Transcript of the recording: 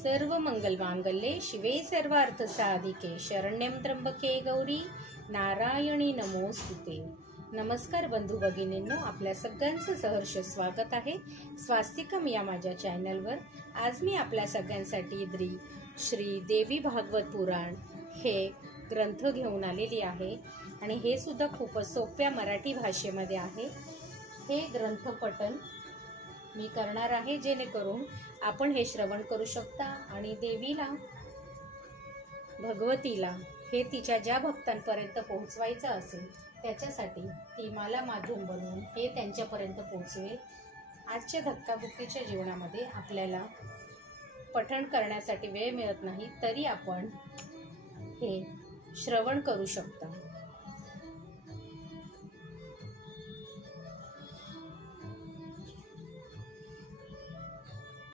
सर्व मंगल मांगल्ये शिवे सर्वार्थ साधिके शरण्यं त्र्यंबके गौरी नारायणी नमोस्तुते। नमस्कार बंधू भगिनींनो, आपल्या सगळ्यांचं सहर्ष स्वागत आहे स्वास्तिकम या माझ्या चॅनलवर। आज मी आपल्या सगळ्यांसाठी श्री देवी भागवत पुराण हे ग्रंथ घेऊन आलेली आहे आणि हे सुद्धा खूपच सोप्या मराठी भाषेमध्ये आहे। हे ग्रंथ पठण मी करणार आहे जेणेकरून आपण हे श्रवण करू शकता आणि देवीला भगवतीला हे तिच्या ज्या भक्तांपर्यंत पोहोचवायचं असेल त्याच्यासाठी ती मला माध्यम बनवून हे त्यांच्यापर्यंत पोहोचवेल। आजच्या धक्काबुक्कीच्या जीवनामध्ये आपल्याला पठण करण्यासाठी वेळ मिळत नाही, तरी आपण हे श्रवण करू शकता।